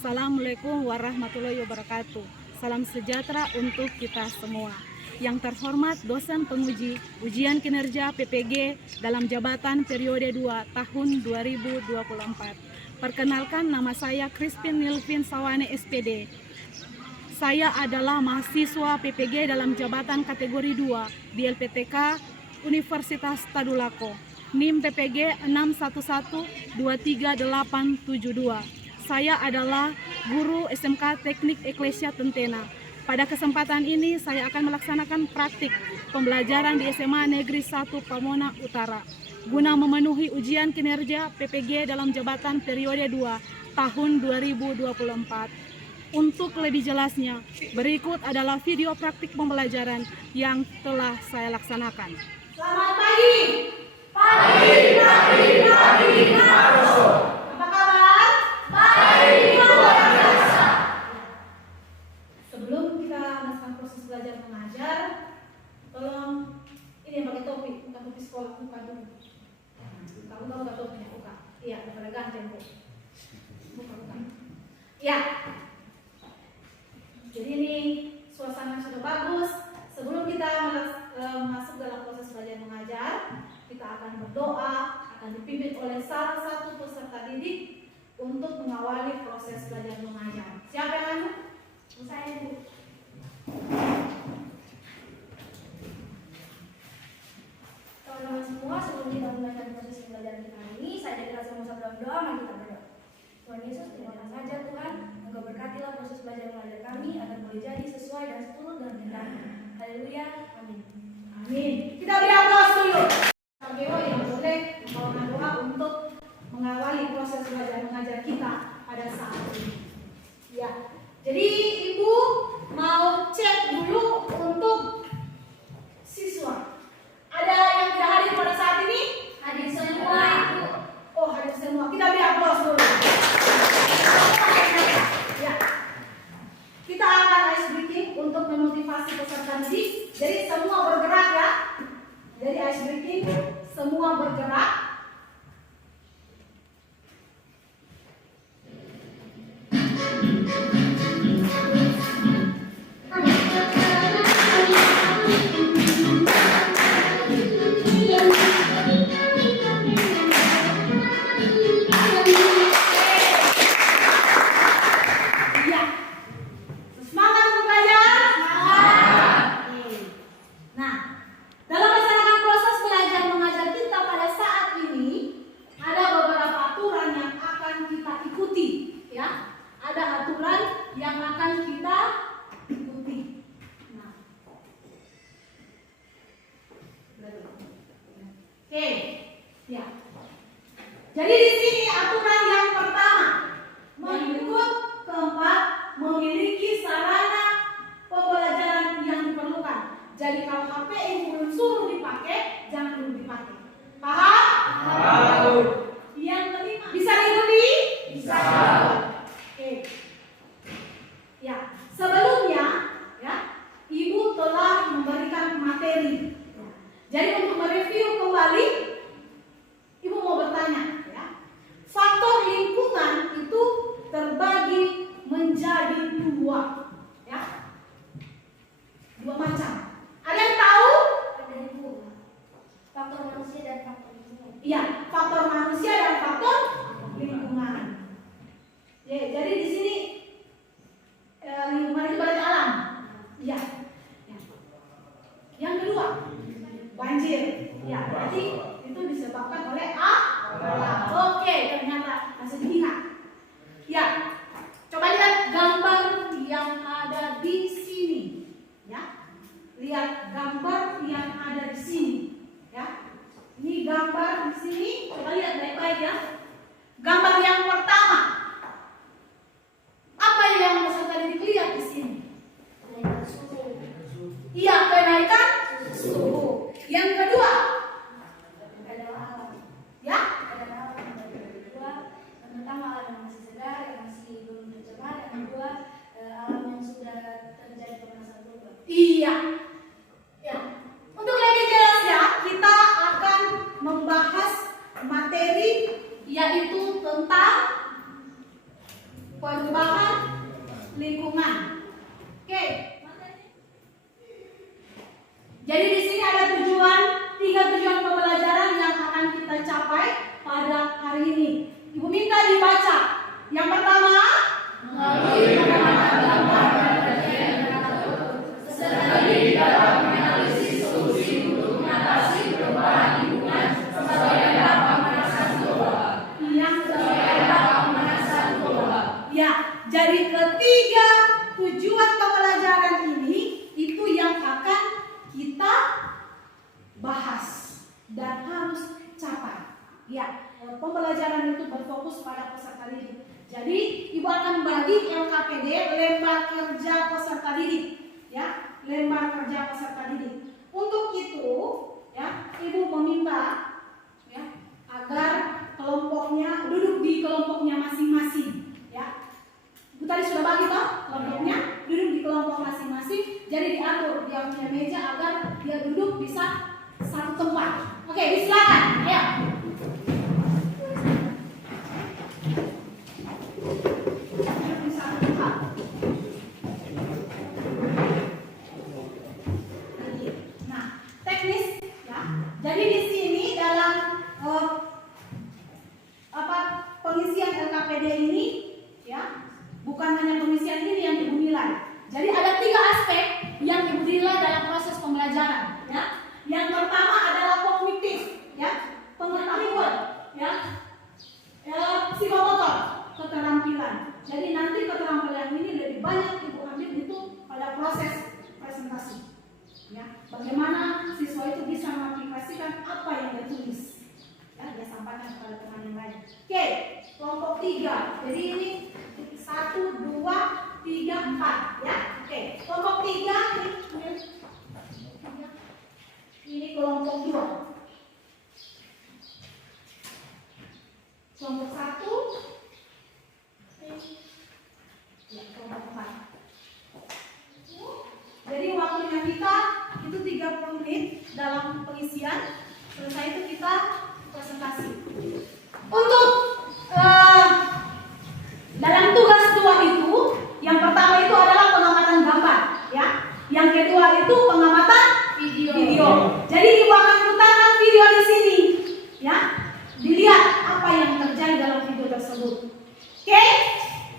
Assalamualaikum warahmatullahi wabarakatuh. Salam sejahtera untuk kita semua. Yang terhormat dosen penguji ujian kinerja PPG dalam jabatan periode 2 tahun 2024. Perkenalkan, nama saya Crispin Nilvin Sawane SPD. Saya adalah mahasiswa PPG dalam jabatan kategori 2 di LPTK Universitas Tadulako. NIM PPG 611238872. Saya adalah guru SMK Teknik Eklesia Tentena. Pada kesempatan ini saya akan melaksanakan praktik pembelajaran di SMA Negeri 1 Pamona Utara guna memenuhi ujian kinerja PPG dalam jabatan periode 2 tahun 2024. Untuk lebih jelasnya, berikut adalah video praktik pembelajaran yang telah saya laksanakan. Selamat pagi. Pagi. Apa kabar? Baik, luar biasa. Sebelum kita melakukan proses belajar mengajar, tolong ini yang pakai topi, bukan topi sekolah, buka dulu. Kamu tahu nggak topinya? Buka. Iya, daripada ganteng kok. Buka. Iya. Jadi ini suasana sudah bagus. Sebelum kita masuk dalam proses belajar mengajar, kita akan berdoa, akan dipimpin oleh salah satu peserta didik untuk mengawali proses belajar mengajar. Siapa yang anu? Saya, Bu. Teman-teman semua, sebelum kita mulai proses pembelajaran kita ini, saya dikasih mengucap dalam doa, mari kita berdoa. Tuhan Yesus, terima kasih saja Tuhan, Engkau berkatilah proses belajar mengajar kami agar boleh jadi sesuai dan seturut dengan kehendak-Mu. Haleluya, amin. Amin. Kita beri aplaus dulu. Dewa yang boleh membawakan doa untuk mengawali proses belajar mengajar kita pada saat ini. Ya, jadi Ibu mau cek dulu untuk siswa. Ada yang tidak hadir pada saat ini? Hadir semua, Ibu. Oh, hadir semua. Kita beri aplaus dulu. Ya. Kita akan ice breaking untuk memotivasi peserta didik. Jadi semua bergerak ya. Jadi ice breaking semua bergerak. Jadi di sini aturan yang pertama, mengikut keempat memiliki sarana pembelajaran yang diperlukan. Jadi kalau HP yang belum suruh dipakai, jangan dulu dipakai. Paham? Paham. Yang kelima, bisa diikuti? Bisa. Oke. Ya, sebelumnya ya, Ibu telah memberikan materi. Jadi untuk mereview kembali, Ibu mau bertanya. Faktor lingkungan itu terbagi lingkungan. Oke. Jadi di sini ada tiga tujuan pembelajaran yang akan kita capai pada hari ini. Ibu minta dibaca. Yang pertama, strategi dalam menganalisis solusi untuk mengatasi perubahan lingkungan sebagai dampak pemanasan global. Ya, jadi ketiga tujuan pembelajaran ini itu yang akan kita bahas dan harus capai. Ya, pembelajaran itu berfokus pada peserta didik. Jadi, Ibu akan bagi LKPD, lembar kerja peserta didik. Ya, lembar kerja peserta didik. Untuk itu, ya, Ibu meminta ya agar kelompoknya duduk di kelompoknya masing-masing. Ya, Ibu tadi sudah bagi toh kelompoknya, duduk di kelompok masing-masing. Jadi diatur dia punya meja agar dia duduk bisa satu tempat. Oke, silakan. Ayo. Nah, teknis ya. Jadi di sini dalam pengisian LKPD ini ya, bukan hanya pengisian ini yang Ibu nilai. Jadi ada 3 aspek yang Ibu nilai dalam proses pembelajaran ya. Yang pertama adalah kognitif ya, pengetahuan ya. Psikomotor, keterampilan. Jadi nanti keterampilan ini lebih banyak Ibu ambil itu pada proses presentasi. Ya, bagaimana siswa itu bisa mengaplikasikan apa yang dia tulis. Ya, dia sampaikan kepada teman yang lain. Oke, kelompok 3. Jadi ini 1, 2, 3, 4 ya. Oke, kelompok 3 ini kelompok 2. Kelompok 1 ya, kelompok 4. Jadi waktunya kita itu 30 menit dalam pengisian. Selesai itu kita presentasi. Untuk dalam tugas 2 itu, yang pertama itu adalah pengamatan gambar, ya. Yang kedua itu pengamatan video. Jadi Ibu akan putarkan video di sini, ya. Dilihat apa yang terjadi dalam video tersebut. Oke?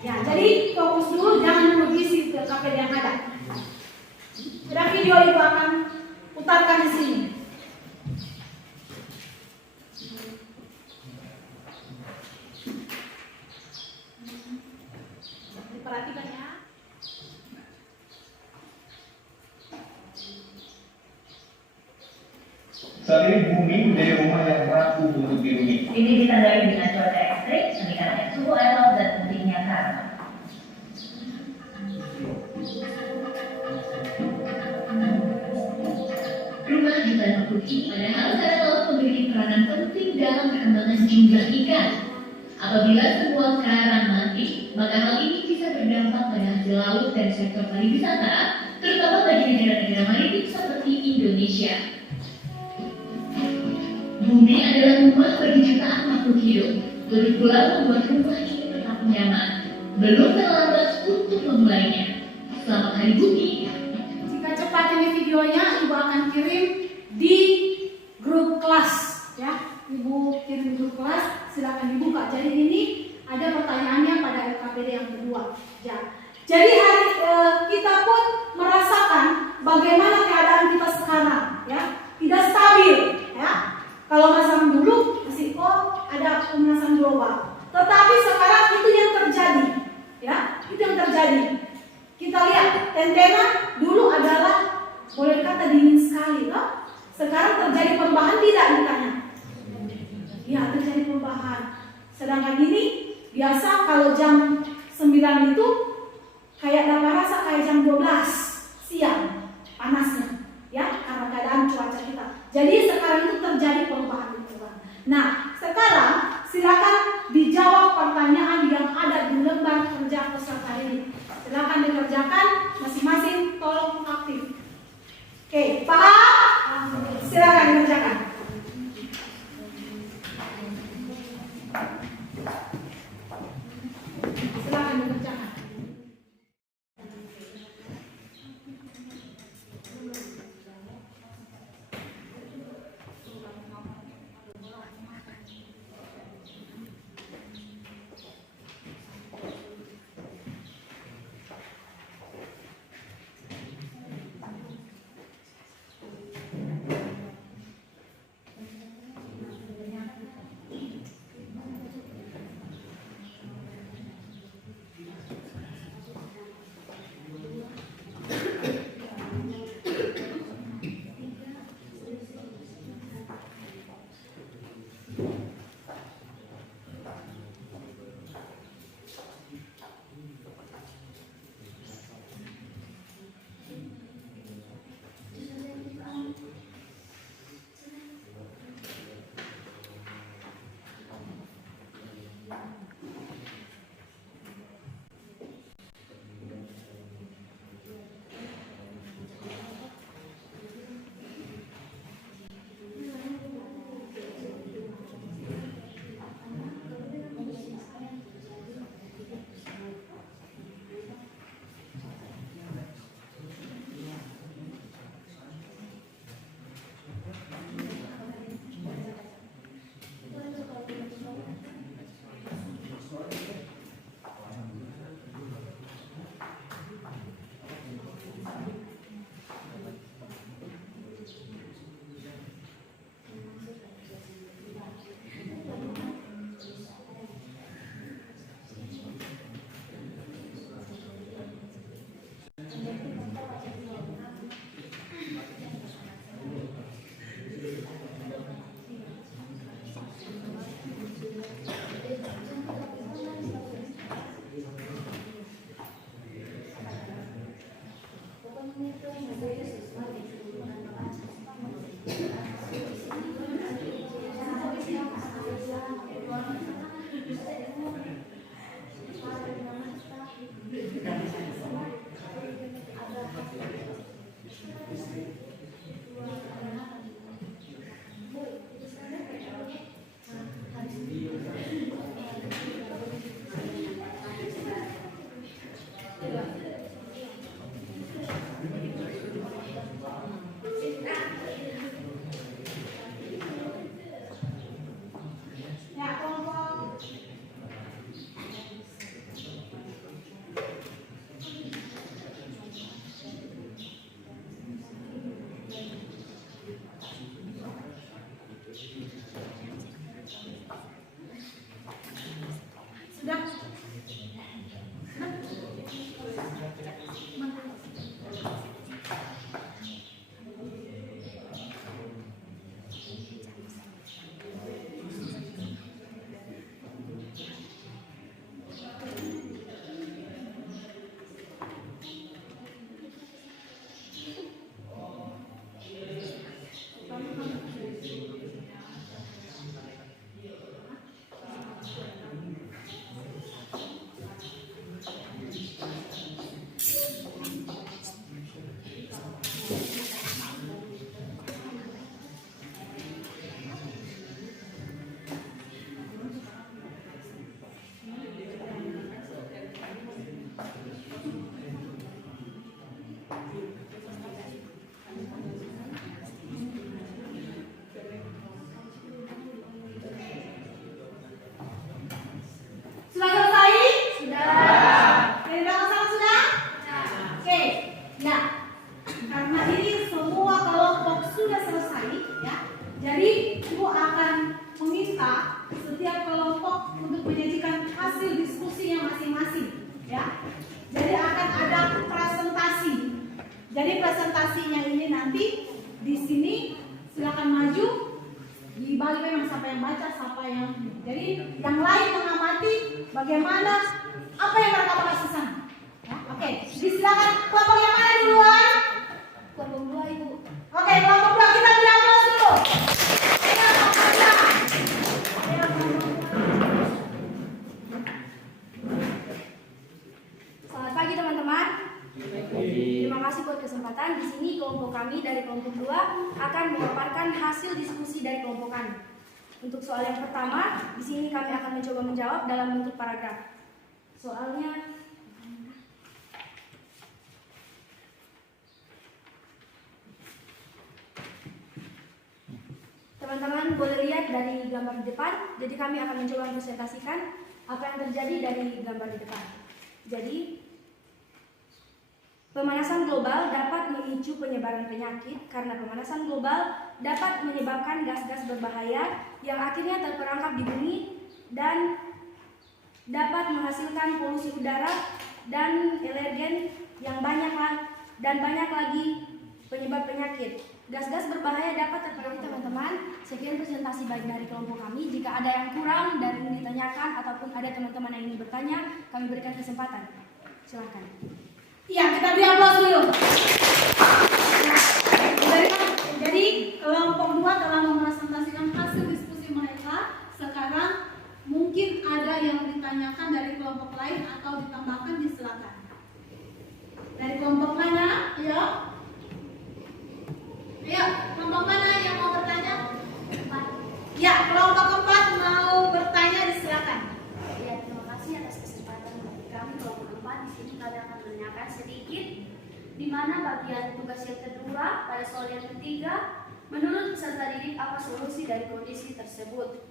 Ya, jadi fokus dulu, jangan mengisi LKPD yang ada. Ada video Ibu akan putarkan di sini. Perhatikan ya. Saat ini bumi menjadi rumah yang rapuh untuk dihuni. Ini ditandai dengan cuaca ekstrim, meningkatnya suhu air laut dan pentingnya karang. Rumah di Tanah Putih padahal karang laut memiliki peranan penting dalam perkembangan jumlah ikan. Apabila semua karang mati, maka hal ini bisa berdampak pada hasil laut dan sektor pariwisata, terutama bagi negara-negara maritim seperti Indonesia. Bumi adalah rumah bagi jutaan makhluk hidup. Begitu pula membuat rumah ini tetap nyaman. Belum terlambat untuk memulainya. Selamat Hari Bumi. Jika cepat ini videonya, Ibu akan kirim di grup kelas, ya. Ibu kirim grup kelas, silakan dibuka. Jadi ini ada pertanyaannya pada LKPD yang kedua. Ya. Jadi kita pun merasakan bagaimana keadaan kita sekarang, ya. Tidak stabil, ya. Kalau masa dulu masih ada pemanasan global. Tetapi sekarang itu yang terjadi, ya. Itu yang terjadi. Kita lihat Tentena dulu adalah boleh kata dingin sekali, loh. Sekarang terjadi perubahan tidak ditanya? Ya, terjadi perubahan. Sedangkan ini biasa kalau jam 9 itu kayak dalam rasa kayak jam 12 siang panasnya. Ya, kelompok sudah. Sudah selesai? Sudah. Dari belakang sana sudah? Oke. Nah, karena ini semua kelompok sudah selesai, ya. Jadi Ibu akan meminta setiap kelompok untuk menyajikan hasil diskusinya masing-masing, ya. Jadi akan ada presentasi. Jadi presentasinya ini nanti di sini silakan maju. Dibagi memang siapa yang baca, siapa yang jadi yang lain mengamati bagaimana apa yang mereka bahas di sana. Ya, oke, silakan kelompok yang mana duluan? Kelompok 2 Ibu. Oke, kelompok 2 kita beri aplaus dulu. Ayo, kelompok 2. Ayo, kelompok 2. Selamat pagi teman-teman. Terima kasih buat kesempatan. Di sini kelompok kami dari kelompok 2 akan memaparkan hasil diskusi dari kelompok kami. Untuk soal yang pertama, di sini kami akan mencoba menjawab dalam bentuk paragraf. Soalnya teman-teman boleh lihat dari gambar di depan. Jadi kami akan mencoba mempresentasikan apa yang terjadi dari gambar di depan. Jadi pemanasan global dapat memicu penyebaran penyakit karena pemanasan global dapat menyebabkan gas-gas berbahaya yang akhirnya terperangkap di bumi dan dapat menghasilkan polusi udara dan alergen yang banyak lagi penyebab penyakit. Gas-gas berbahaya dapat terperangkap. Teman-teman, sekian presentasi baik dari kelompok kami. Jika ada yang kurang dan ingin ditanyakan ataupun ada teman-teman yang ingin bertanya, kami berikan kesempatan. Silakan. Iya, kita beri aplaus dulu. Nah, jadi kelompok 2 telah mempresentasikan hasil diskusi mereka. Sekarang mungkin ada yang ditanyakan dari kelompok lain atau ditambahkan, disilakan. Dari kelompok mana? Ayo. Ayo, kelompok mana yang mau bertanya? Ya, kelompok 4 mau bertanya, disilakan. Ya, terima kasih atas kesempatan bagi kami kelompok 4. Di sini kami akan menanyakan sedikit di mana bagian tugas yang kedua pada soal yang ketiga. Menurut peserta didik, apa solusi dari kondisi tersebut?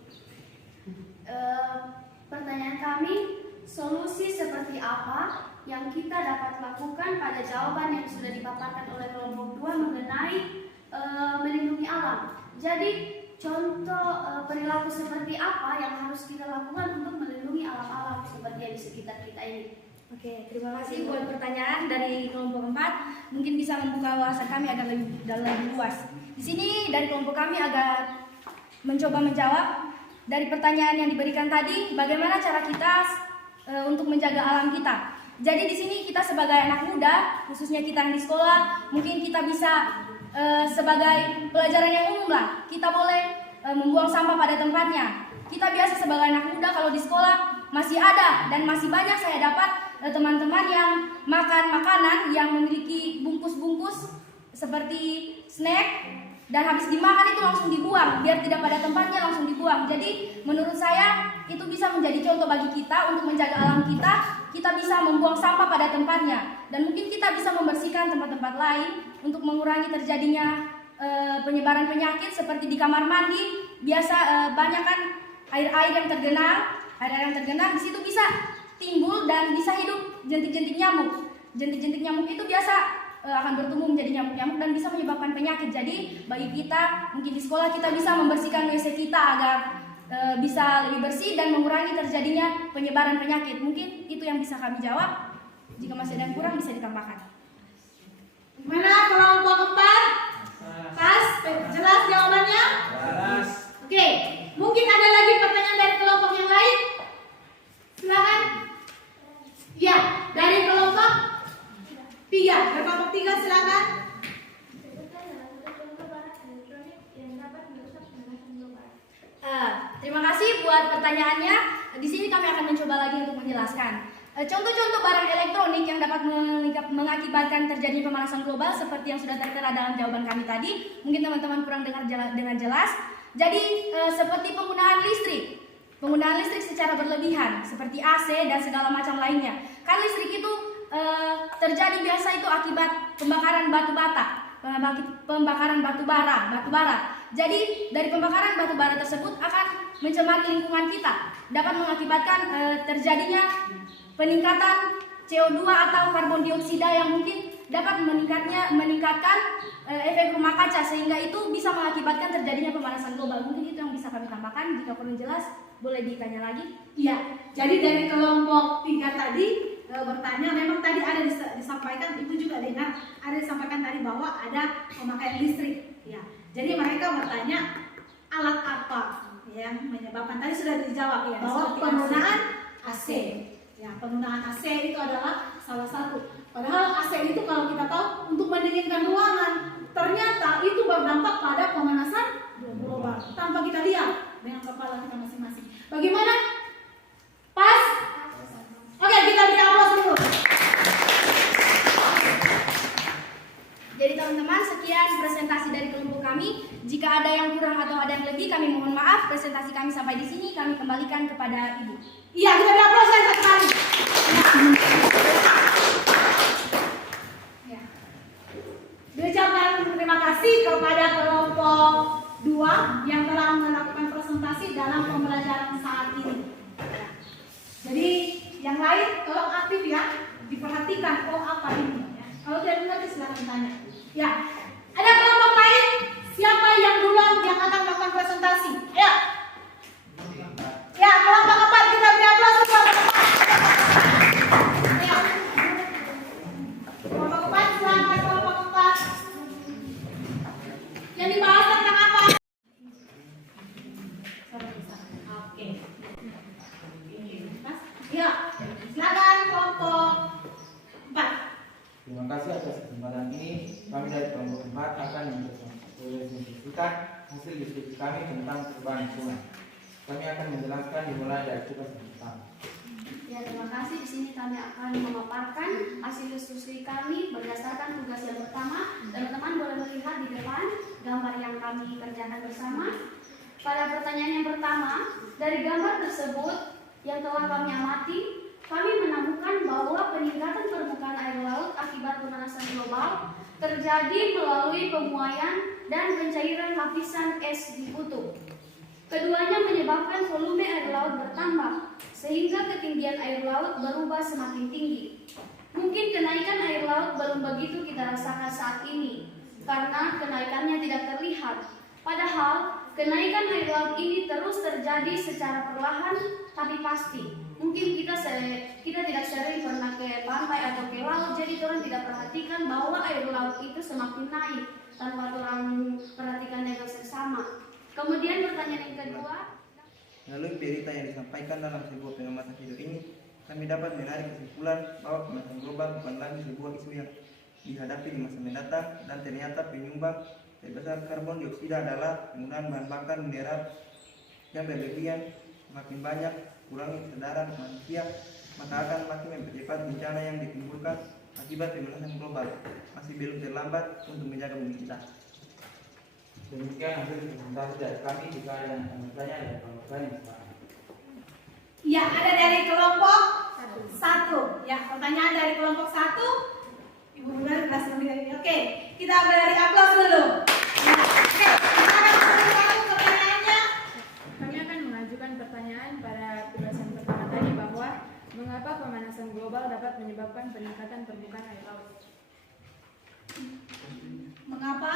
Pertanyaan kami, solusi seperti apa yang kita dapat lakukan pada jawaban yang sudah dipaparkan oleh kelompok 2 mengenai melindungi alam. Jadi contoh perilaku seperti apa yang harus kita lakukan untuk melindungi alam-alam seperti yang di sekitar kita ini. Oke, terima kasih buat pertanyaan dari kelompok 4. Mungkin bisa membuka wawasan kami agar lebih luas. Di sini dari kelompok kami agak mencoba menjawab dari pertanyaan yang diberikan tadi, bagaimana cara kita untuk menjaga alam kita. Jadi di sini kita sebagai anak muda, khususnya kita yang di sekolah, mungkin kita bisa sebagai pelajaran yang umum lah, kita boleh membuang sampah pada tempatnya. Kita biasa sebagai anak muda kalau di sekolah masih ada dan masih banyak saya dapat teman-teman yang makan makanan yang memiliki bungkus-bungkus seperti snack dan habis dimakan itu langsung dibuang, biar tidak pada tempatnya langsung dibuang. Jadi menurut saya itu bisa menjadi contoh bagi kita untuk menjaga alam kita kita bisa membuang sampah pada tempatnya, dan mungkin kita bisa membersihkan tempat-tempat lain untuk mengurangi terjadinya penyebaran penyakit. Seperti di kamar mandi biasa banyak kan air-air yang tergenang, di situ bisa timbul dan bisa hidup jentik-jentik nyamuk. Jentik-jentik nyamuk itu biasa akan bertumbuh menjadi nyamuk-nyamuk dan bisa menyebabkan penyakit. Jadi bagi kita, mungkin di sekolah kita bisa membersihkan WC kita agar bisa lebih bersih dan mengurangi terjadinya penyebaran penyakit. Mungkin itu yang bisa kami jawab. Jika masih ada yang kurang bisa ditambahkan. Mana kelompok 4? Pas, jelas jawabannya? Jelas. Oke, mungkin ada lagi pertanyaan dari kelompok yang lain? Silakan. Ya, dari kelompok 3. Dari kelompok 3 silakan. Terima kasih buat pertanyaannya. Di sini kami akan mencoba lagi untuk menjelaskan. Contoh-contoh barang elektronik yang dapat mengakibatkan terjadinya pemanasan global seperti yang sudah tertera dalam jawaban kami tadi. Mungkin teman-teman kurang dengar dengan jelas. Jadi seperti penggunaan listrik secara berlebihan seperti AC dan segala macam lainnya. Kan listrik itu terjadi biasa itu akibat pembakaran batu bara. Jadi dari pembakaran batu bara tersebut akan mencemari lingkungan kita, dapat mengakibatkan terjadinya peningkatan CO2 atau karbon dioksida yang mungkin dapat meningkatkan efek rumah kaca, sehingga itu bisa mengakibatkan terjadinya pemanasan global. Mungkin itu yang bisa kami tambahkan. Jika kurang jelas boleh ditanya lagi. Iya, jadi dari kelompok 3 tadi bertanya, memang tadi ada disampaikan, itu juga dengar, ada disampaikan tadi bahwa ada pemakaian listrik. Ya, jadi mereka bertanya alat apa yang menyebabkan, tadi sudah dijawab ya, bahwa penggunaan AC. Ya, penggunaan AC itu adalah salah satu. Padahal AC itu kalau kita tahu untuk mendinginkan ruangan, ternyata itu berdampak pada pemanasan global tanpa kita lihat dengan kepala kita masing-masing. Bagaimana? Pas? Oke, kita beri aplaus dulu. Jadi teman-teman, sekian presentasi dari kelompok kami. Jika ada yang kurang atau ada yang lebih, kami mohon maaf. Presentasi kami sampai di sini, kami kembalikan kepada Ibu. Iya, kita beri aplaus yang sekali. Ya. Diucapkan terima kasih kepada kelompok 2 yang telah melakukan presentasi dalam pembelajaran saat ini. Ya. Jadi yang lain tolong aktif ya, diperhatikan apa ini. Ya. Kalau tidak mengerti silakan tanya. Ya, ada kelompok lain? Siapa yang duluan yang akan melakukan presentasi? Ayo. Ya, kelompok 4 kita beri aplaus untuk kelompok 4. Ayo. Kelompok 4, silakan kelompok 4. Yang dibahas tentang apa? Oke. Ya, silakan kelompok 4. Terima kasih atas kesempatan ini. Kami dari kelompok 4 akan mempresentasikan hasil diskusi kami tentang perubahan lingkungan. Kami akan menjelaskan dimulai dari tugas yang pertama. Ya, terima kasih. Di sini kami akan memaparkan hasil diskusi kami berdasarkan tugas yang pertama. Teman-teman boleh melihat di depan gambar yang kami kerjakan bersama. Pada pertanyaan yang pertama, dari gambar tersebut yang telah kami amati, kami menemukan bahwa peningkatan permukaan air laut akibat pemanasan global terjadi melalui pemuaian dan pencairan lapisan es di kutub. Keduanya menyebabkan volume air laut bertambah, sehingga ketinggian air laut berubah semakin tinggi. Mungkin kenaikan air laut belum begitu kita rasakan saat ini, karena kenaikannya tidak terlihat. Padahal, kenaikan air laut ini terus terjadi secara perlahan tapi pasti. Mungkin kita tidak sering pernah ke pantai atau ke laut, jadi orang tidak perhatikan bahwa air laut itu semakin naik tanpa orang perhatikan dengan seksama. Kemudian pertanyaan yang kedua, melalui berita yang disampaikan dalam sebuah pengamatan video ini, kami dapat menarik kesimpulan bahwa pemanasan global bukan lagi sebuah isu yang dihadapi di masa mendatang, dan ternyata penyumbang terbesar karbon dioksida adalah penggunaan bahan bakar mineral yang berlebihan. Makin banyak kurangi kesadaran manusia, maka akan makin mempercepat bencana yang ditimbulkan akibat pemanasan global. Masih belum terlambat untuk menjaga bumi kita. Demikian hasil presentasi dari kami. Jika ada yang akan bertanya dari kelompok lain, silakan. Ya, ada dari kelompok 1. Ya, pertanyaan dari kelompok 1. Ibu Bunda kelas 6 ini. Oke, kita beri aplaus dulu. Ya, oke, kita akan mulai satu pertanyaannya. Kami akan mengajukan pertanyaan pada tugas yang pertama tadi bahwa mengapa pemanasan global dapat menyebabkan peningkatan permukaan air laut? Mengapa?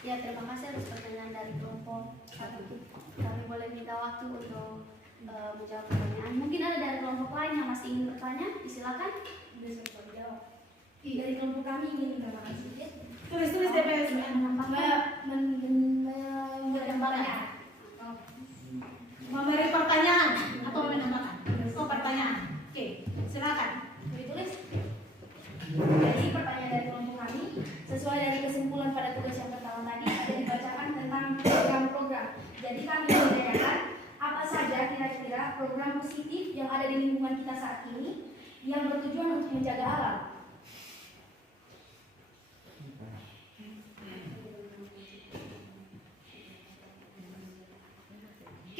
Ya, terima kasih atas pertanyaan dari kelompok 1. Kami boleh minta waktu untuk menjawab pertanyaan. Mungkin ada dari kelompok lain yang masih ingin bertanya, silakan. Sudah sempat jawab. Dari kelompok kami ingin minta maaf sedikit. Tulis DPS. Memberi pertanyaan atau menambahkan? Oh, pertanyaan. Oke, silakan. Ditulis. Jadi pertanyaan dari kelompok kami sesuai dari kesimpulan pada tugas yang pertama tadi ada dibacakan tentang program-program. Jadi kami menanyakan apa saja kira-kira program positif yang ada di lingkungan kita saat ini yang bertujuan untuk menjaga alam.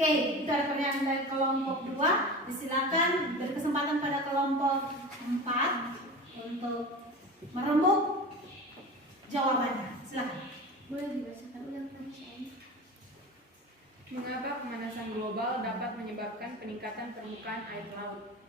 Oke, itu ada pertanyaan dari kelompok 2. Disilakan beri kesempatan pada kelompok 4 untuk merembuk jawabannya. Silakan. Boleh dibacakan ulang pertanyaannya? Mengapa pemanasan global dapat menyebabkan peningkatan permukaan air laut?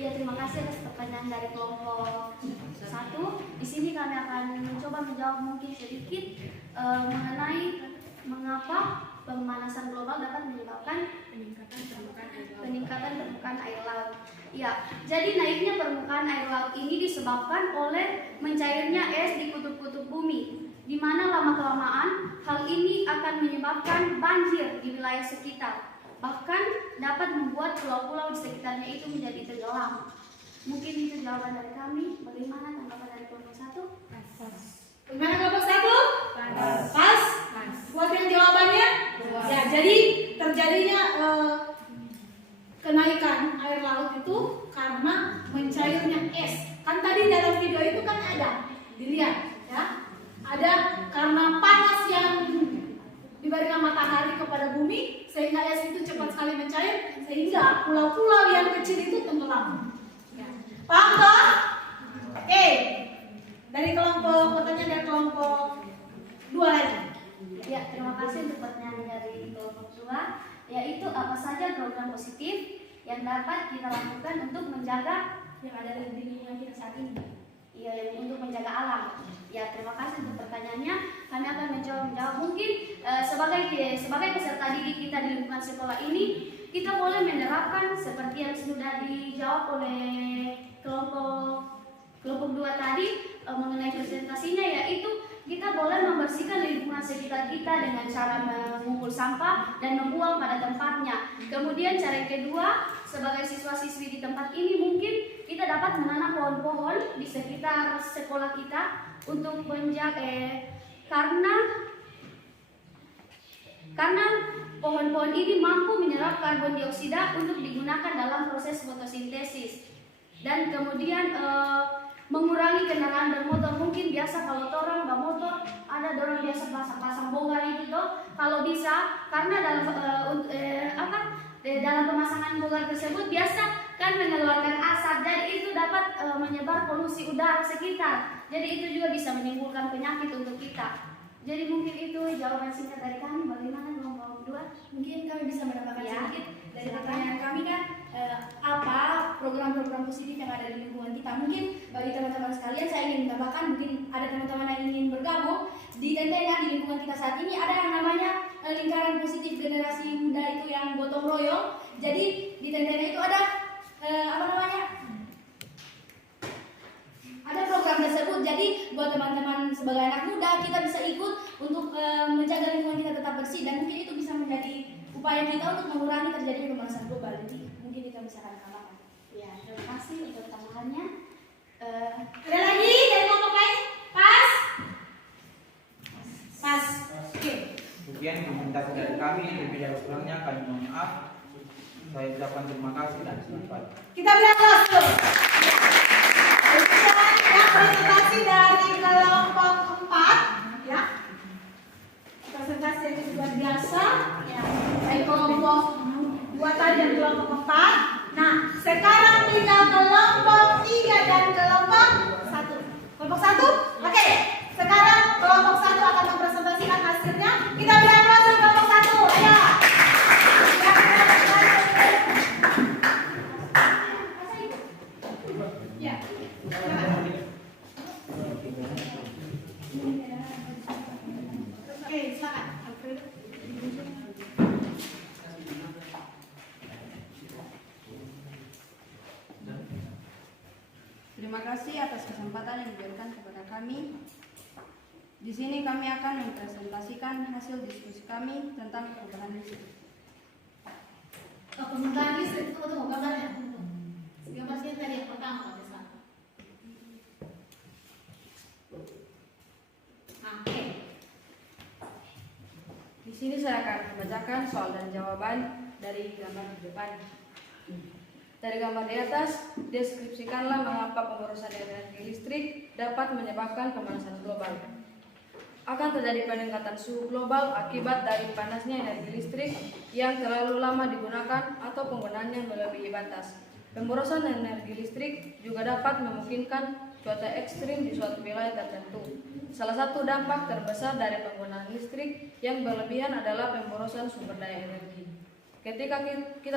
Ya, terima kasih atas pertanyaan dari kelompok 1. Di sini kami akan mencoba menjawab mungkin sedikit mengenai mengapa pemanasan global dapat menyebabkan peningkatan permukaan air laut. Ya, jadi naiknya permukaan air laut ini disebabkan oleh mencairnya es di kutub-kutub bumi, di mana lama-kelamaan hal ini akan menyebabkan banjir di wilayah sekitar. Bahkan dapat membuat pulau-pulau di sekitarnya itu menjadi tenggelam. Mungkin itu jawaban dari kami. Bagaimana tanggapan dari kelompok 1? Bagaimana kelompok 1? Pas. Buatkan jawabannya. Ya, jadi terjadinya kenaikan air laut itu karena mencairnya es. Kan tadi dalam video itu kan ada, dilihat ya. Ada karena panas yang diberikan matahari kepada bumi sehingga es itu cepat sekali mencair sehingga pulau-pulau yang kecil itu tenggelam. Ya. Paham toh? Oke. Dari kelompok pertanyaan dari kelompok 2 lagi. Ya, terima kasih untuk pertanyaan dari kelompok 2, yaitu apa saja program positif yang dapat kita lakukan untuk menjaga yang ada di lingkungan kita saat ini. Iya, yang untuk menjaga alam. Ya, terima kasih untuk pertanyaannya. Kami akan mencoba menjawab. Mungkin sebagai peserta didik kita di lingkungan sekolah ini, kita boleh menerapkan seperti yang sudah dijawab oleh kelompok 2 tadi mengenai presentasinya, yaitu kita boleh membersihkan lingkungan sekitar kita dengan cara mengumpul sampah dan membuang pada tempatnya. Kemudian cara yang kedua, sebagai siswa-siswi di tempat ini mungkin kita dapat menanam pohon-pohon di sekitar sekolah kita untuk menjaga karena pohon-pohon ini mampu menyerap karbon dioksida untuk digunakan dalam proses fotosintesis. Dan kemudian mengurangi kendaraan bermotor. Mungkin biasa kalau orang bermotor ada orang biasa pasang bongkar itu toh. Kalau bisa, karena dalam pemasangan bongkar tersebut biasa kan mengeluarkan asap, jadi itu dapat menyebar polusi udara sekitar. Jadi itu juga bisa menimbulkan penyakit untuk kita. Jadi mungkin itu jawaban singkat dari kami. Bagaimana kelompok 2? Mungkin kami bisa mendapatkan Ya, sedikit dari pertanyaan kami kan apa program-program positif yang ada di lingkungan kita. Mungkin bagi teman-teman sekalian saya ingin menambahkan, mungkin ada teman-teman yang ingin bergabung di Tentena di lingkungan kita saat ini ada yang namanya lingkaran positif generasi muda itu yang gotong royong. Jadi di Tentena itu ada ada program tersebut. Jadi buat teman-teman sebagai anak muda kita bisa ikut untuk menjaga lingkungan kita tetap bersih, dan mungkin itu bisa menjadi upaya kita untuk mengurangi terjadinya pemanasan global. Jadi mungkin kita bisa tambahkan. Ya, terima kasih untuk tambahannya. Ada lagi dari kelompok lain? Pas? Pas. Oke. Kemudian komunitas dari kami, lebih dari kurangnya kami mohon maaf. Saya ucapkan terima kasih dan selamat. Kita beri aplaus dulu. Kemudian yang presentasi dari kelompok 4, ya. Presentasi yang luar biasa, ya. Dari kelompok 2 tadi dan kelompok 4. Nah, sekarang tinggal kelompok 3 dan kelompok 1. Kelompok 1? Oke. Sekarang kelompok 1 akan mempresentasikan hasilnya. Kita beri aplaus untuk kelompok 1. Ayo. Ya. Oke, silakan. Alfredo. Terima kasih atas kesempatan yang diberikan kepada kami. Di sini kami akan mempresentasikan hasil diskusi kami tentang perubahan listrik. Penggunaan listrik itu untuk gambarnya. Gambarnya tadi yang pertama pada saat. Oke. Di sini saya akan membacakan soal dan jawaban dari gambar di depan. Dari gambar di atas, deskripsikanlah mengapa pemborosan energi listrik dapat menyebabkan pemanasan global. Akan terjadi peningkatan suhu global akibat dari panasnya energi listrik yang terlalu lama digunakan atau penggunaannya melebihi batas. Pemborosan energi listrik juga dapat memungkinkan cuaca ekstrim di suatu wilayah tertentu. Salah satu dampak terbesar dari penggunaan listrik yang berlebihan adalah pemborosan sumber daya energi. Ketika kita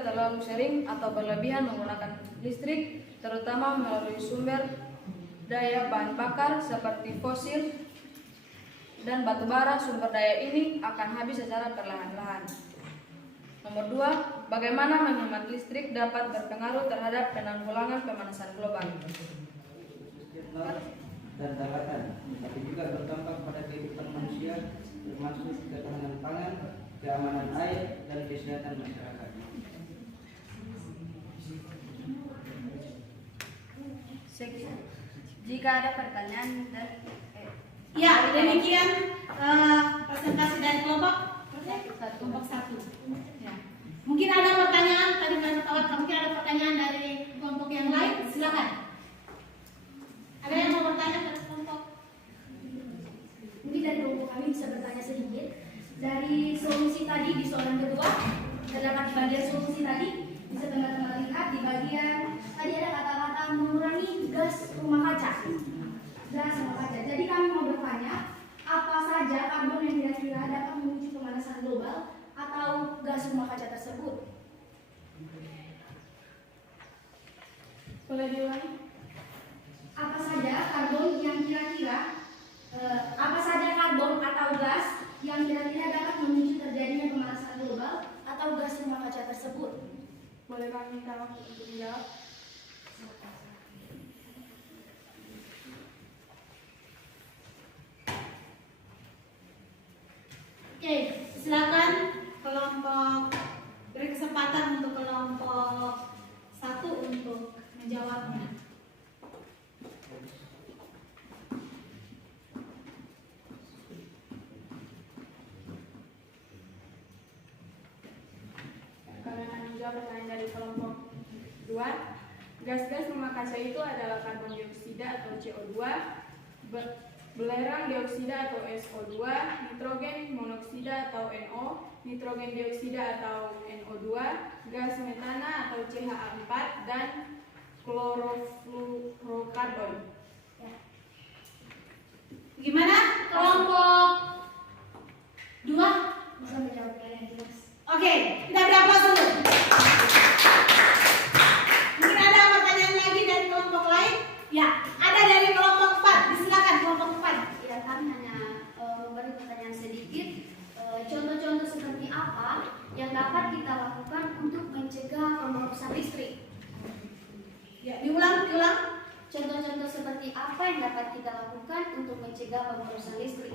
terlalu sering atau berlebihan menggunakan listrik, terutama melalui sumber daya bahan bakar seperti fosil dan batu bara, sumber daya ini akan habis secara perlahan-lahan. Nomor 2, bagaimana menghemat listrik dapat berpengaruh terhadap penanggulangan pemanasan global. Dan daratan, tapi juga berdampak pada kehidupan manusia, termasuk ketahanan pangan, keamanan air, dan kesehatan masyarakat. Jika ada pertanyaan dan Ya, demikian presentasi dari kelompok 1. Ya. Mungkin ada pertanyaan tadi mungkin ada pertanyaan dari kelompok yang lain, silakan. Ada yang mau bertanya dari kelompok? Mungkin dari kelompok kami bisa bertanya sedikit. Dari solusi tadi di soalan kedua, terdapat di bagian solusi tadi, bisa teman-teman lihat di bagian tadi ada kata-kata mengurangi gas rumah kaca. Jadi kami mau bertanya, apa saja karbon yang kira-kira dapat memicu pemanasan global atau gas rumah kaca tersebut? Boleh diulangi? Apa saja karbon atau gas yang kira-kira dapat memicu terjadinya pemanasan global atau gas rumah kaca tersebut? Boleh kami minta waktu untuk menjawab? Oke, silakan kelompok, beri kesempatan untuk kelompok 1 untuk menjawabnya. Karena menjawab pertanyaan dari kelompok 2, gas-gas rumah kaca itu adalah karbon dioksida atau CO2, belerang dioksida atau SO2, nitrogen monoksida atau NO, nitrogen dioksida atau NO2, gas metana atau CH4, dan klorofluorokarbon. Gimana kelompok 2? Bisa menjawab dengan jelas. Oke, kita beri aplaus dulu. Mungkin ada pertanyaan lagi dari kelompok lain? Ya, ada dari kelompok 4. Disilakan kelompok 4. Ya, kami hanya memberi pertanyaan sedikit. Contoh-contoh seperti apa yang dapat kita lakukan untuk mencegah pemborosan listrik? Ya, diulang. Contoh-contoh seperti apa yang dapat kita lakukan untuk mencegah pemborosan listrik?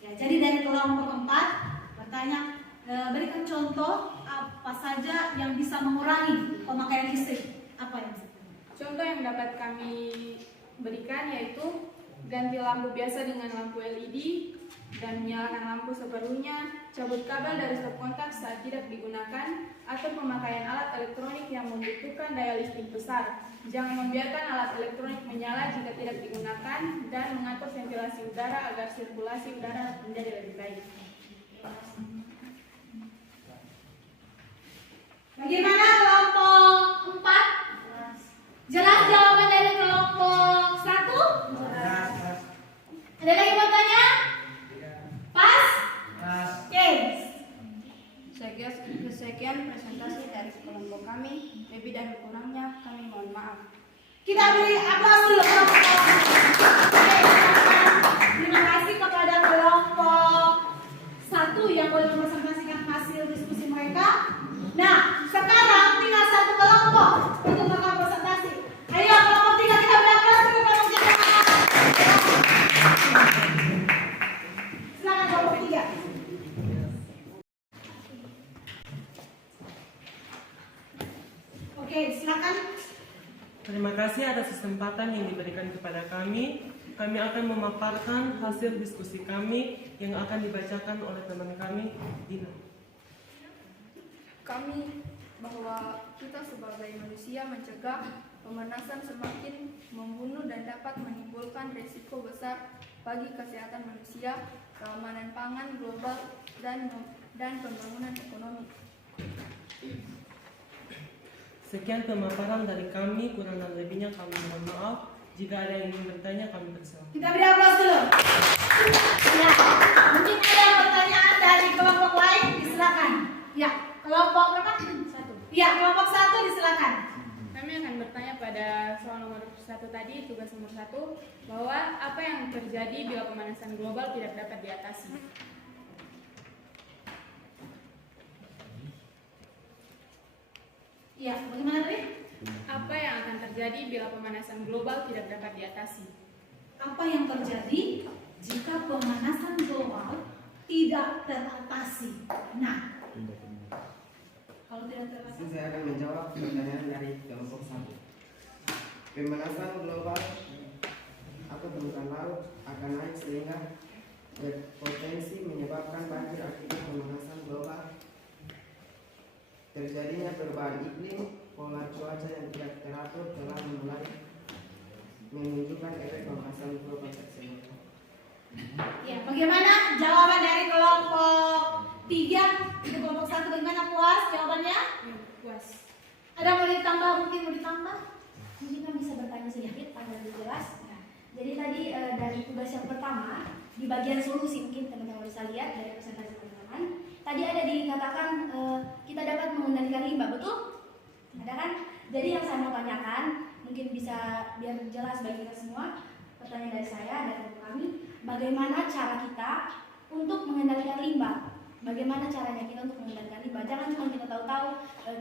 Ya, jadi dari kelompok 4 bertanya, berikan contoh apa saja yang bisa mengurangi pemakaian listrik. Apa yang bisa? Contoh yang dapat kami berikan yaitu ganti lampu biasa dengan lampu LED dan menyalakan lampu seperlunya, cabut kabel dari stop kontak saat tidak digunakan, atau pemakaian alat elektronik yang membutuhkan daya listrik besar. Jangan membiarkan alat elektronik menyala jika tidak digunakan, dan mengatur ventilasi udara agar sirkulasi udara menjadi lebih baik. Bagaimana kelompok 4? Jelas jawaban dari kelompok 1? Ada lagi mau tanya? Pas? Oke. Sekian presentasi dari kelompok kami. Lebih dan kurangnya kami mohon maaf. Kita beri aplaus dulu kelompok. Oke, terima kasih kepada kelompok 1 yang boleh mempresentasikan hasil diskusi mereka. Nah, sekarang tinggal satu kelompok untuk melakukan presentasi. Ayo kelompok 3, kita beri aplaus dulu kelompok 3. Silakan kelompok 3. Oke, silakan. Terima kasih atas kesempatan yang diberikan kepada kami. Kami akan memaparkan hasil diskusi kami yang akan dibacakan oleh teman kami, Dina. Kami bahwa kita sebagai manusia mencegah pemanasan semakin membunuh dan dapat menimbulkan risiko besar bagi kesehatan manusia, keamanan pangan global, dan pembangunan ekonomi. Sekian pemaparan dari kami, kurang dan lebihnya kami mohon maaf. Jika ada yang ingin bertanya, kami persilakan. Kita beri aplaus dulu. Ya, mungkin ada yang pertanyaan dari kelompok lain, disilakan. Ya, kelompok berapa? 1. Ya, kelompok 1 disilakan. Kami akan bertanya pada soal nomor 1 tadi, tugas nomor 1, bahwa apa yang terjadi bila pemanasan global tidak dapat diatasi? Ya, bagaimana tadi? Apa yang akan terjadi bila pemanasan global tidak dapat diatasi? Apa yang terjadi jika pemanasan global tidak teratasi? Nah, kalau tidak teratasi, Saya akan menjawab pertanyaan dari kelompok 1. Pemanasan global atau permukaan laut akan naik sehingga berpotensi menyebabkan banjir akibat pemanasan global. Terjadinya perubahan iklim, pola cuaca yang tidak teratur telah mulai menunjukkan efek pemanasan global tersebut. ya, bagaimana jawaban dari kelompok 3? Itu kelompok 1 bagaimana, puas jawabannya? Ya, puas. Ada mau ditambah, mungkin mau ditambah? Mungkin kan bisa bertanya sedikit agar lebih jelas. Nah, jadi tadi dari tugas yang pertama di bagian solusi, mungkin teman-teman bisa lihat dari presentasi teman-teman. Tadi ada dikatakan kita dapat mengendalikan limbah, betul? Ada kan? Jadi yang saya mau tanyakan, mungkin bisa biar jelas bagi kita semua. Pertanyaan dari saya dan kami, bagaimana cara kita untuk mengendalikan limbah? Bagaimana caranya kita untuk mengendalikan limbah? Jangan cuma kita tahu-tahu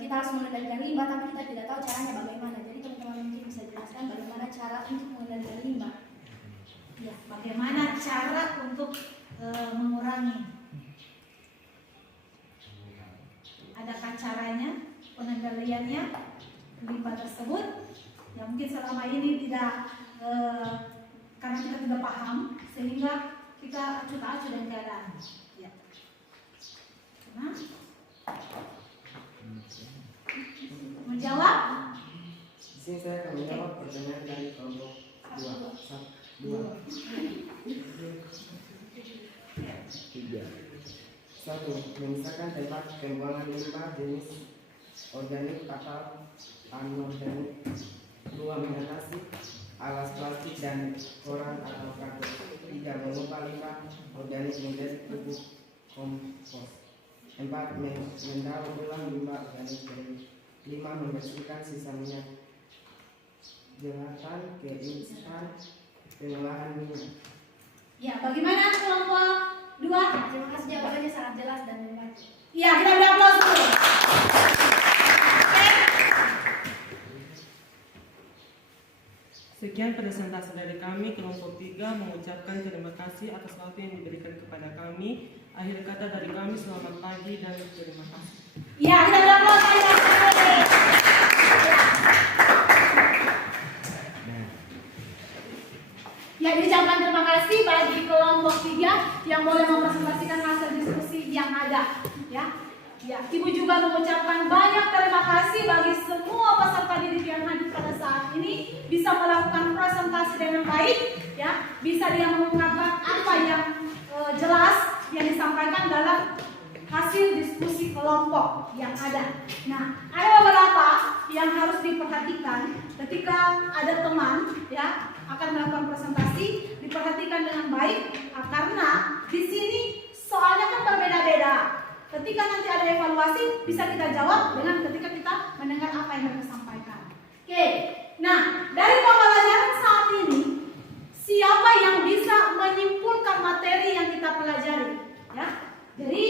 kita harus mengendalikan limbah, tapi kita tidak tahu caranya bagaimana. Jadi teman-teman mungkin bisa jelaskan bagaimana cara untuk mengendalikan limbah. Ya, bagaimana cara untuk mengurangi? Adakah caranya, pengendaliannya, limbah tersebut? Ya mungkin selama ini tidak, karena kita tidak paham, sehingga kita acuh-acuh dengan keadaan. Ya. Nah, menjawab? Di sini saya akan menjawab pertanyaan dari kelompok 2. 1. Memisahkan tempat pembuangan limbah jenis organik atau anorganik. 2. Mengatasi alas plastik dan koran atau karton. 3. Mengubah limbah organik menjadi pupuk kompos. 4. Mendaur ulang limbah organik. 5. Membersihkan sisa minyak jelatan ke instan pengolahan minyak. Ya, bagaimana kelompok 2? Terima kasih, jawabannya sangat jelas dan membantu. Ya, kita beri aplaus dulu. Oke. Sekian presentasi dari kami. Kelompok 3 mengucapkan terima kasih atas waktu yang diberikan kepada kami. Akhir kata dari kami, selamat pagi dan terima kasih. Ya, kita berdoa. Ya, diucapkan terima kasih bagi kelompok 3 yang boleh mempresentasikan hasil diskusi yang ada. Ya, Ibu juga mengucapkan banyak terima kasih bagi semua peserta didik yang hadir pada saat ini, bisa melakukan presentasi dengan baik, ya, bisa dia mengungkapkan apa yang jelas yang disampaikan dalam hasil diskusi kelompok yang ada. Nah, ada beberapa yang harus diperhatikan ketika ada teman, ya, akan melakukan presentasi, diperhatikan dengan baik, karena di sini soalnya kan berbeda-beda. Ketika nanti ada evaluasi, bisa kita jawab dengan ketika kita mendengar apa yang mereka sampaikan. Oke, nah dari pembelajaran saat ini, siapa yang bisa menyimpulkan materi yang kita pelajari? Ya, jadi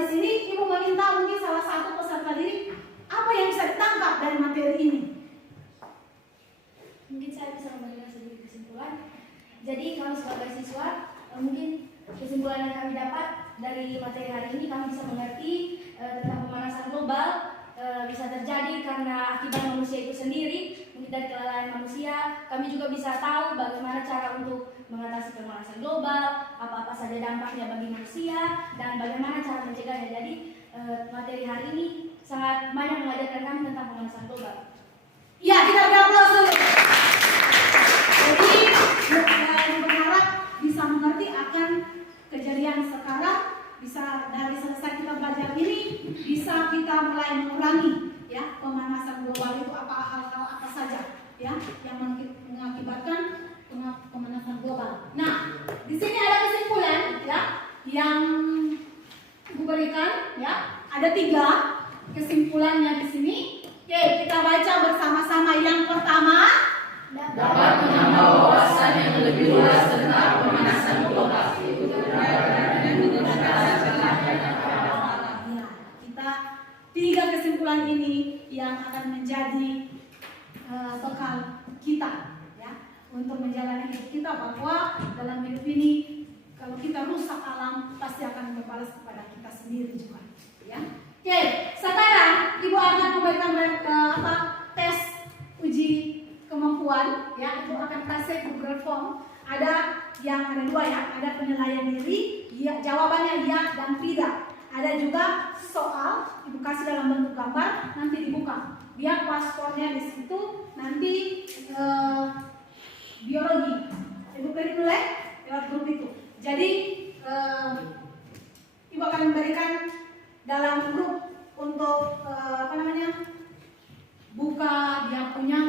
di sini Ibu meminta mungkin salah satu peserta didik apa yang bisa ditangkap dari materi ini. Mungkin saya bisa memberikan sedikit kesimpulan. Jadi kami sebagai siswa, mungkin kesimpulan yang kami dapat dari materi hari ini, kami bisa mengerti tentang pemanasan global bisa terjadi karena akibat manusia itu sendiri, mungkin dari kelalaian manusia. Kami juga bisa tahu bagaimana cara untuk mengatasi pemanasan global, apa-apa saja dampaknya bagi manusia, dan bagaimana cara mencegahnya. Jadi materi hari ini sangat banyak mengajarkan kami tentang pemanasan global. Ya, kita berdoa dulu. Jadi berharap bisa mengerti akan kejadian sekarang, bisa dari selesai kita belajar ini, bisa kita mulai mengurangi, ya, pemanasan global itu hal-hal apa saja, ya, yang mengakibatkan pemanasan global. Nah, di sini ada kesimpulan, ya, yang Ibu berikan, ya, ada 3 kesimpulannya di sini. Oke, kita baca bersama-sama. Yang pertama, dapat menambah wawasan yang lebih luas tentang pemanasan global. Kita 3 kesimpulan ini yang akan menjadi bekal kita, ya, untuk menjalani hidup kita, bahwa dalam hidup ini kalau kita rusak alam pasti akan membalas kepada kita sendiri juga, ya. Oke, sekarang Ibu akan memberikan tes uji kemampuan, ya. Ibu akan kasih Google Form. Ada 2 ya, ada penilaian diri, ya, jawabannya ya dan tidak. Ada juga soal, Ibu kasih dalam bentuk gambar, nanti dibuka. Biar paspornya di situ, nanti biologi. Ibu beri mulai lewat grup itu. Jadi Ibu akan memberikan dalam grup untuk buka dia punya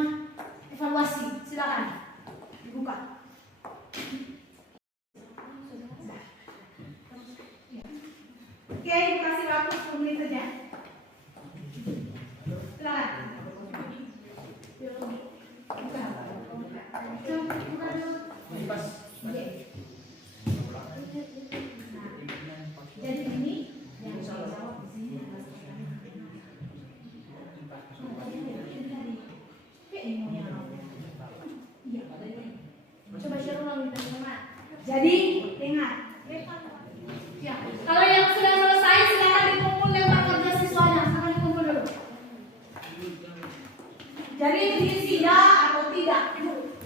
evaluasi. Silakan dibuka. Oke, Ibu kasih waktu 10 menit saja. Silakan. Buka. Buka dulu. Jadi ini yang saya jawab di sini adalah Coba share ulang kita semua. Jadi ingat, ya, kalau yang sudah selesai silakan dikumpul lewat kerja siswanya, silakan dikumpul dulu. Jadi diisi ya atau tidak, Ibu.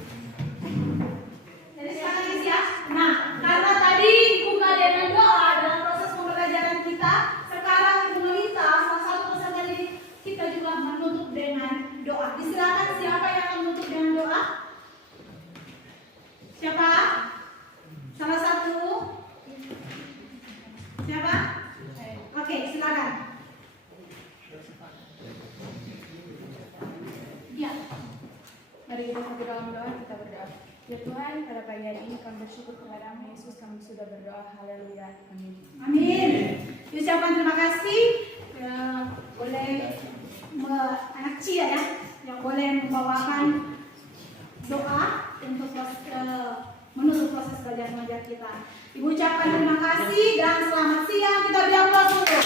Jadi silakan isi ya. Nah, karena tadi dibuka dengan doa dalam proses pembelajaran kita, sekarang Ibu meminta salah satu peserta didik kita juga menutup dengan doa. Silakan, siapa yang akan menutup dengan doa? Siapa? Salah satu? Siapa? Oke, silakan. Ya. Mari kita satu dalam doa, kita berdoa. Ya Tuhan, pada pagi hari ini kami bersyukur kepada-Mu Yesus, kami sudah berdoa. Haleluya. Amin. Amin. Ucapan terima kasih. Boleh anak Cia, ya, yang boleh membawakan doa untuk menutup proses belajar mengajar kita. Ibu ucapkan terima kasih dan selamat siang. Kita beri aplaus dulu.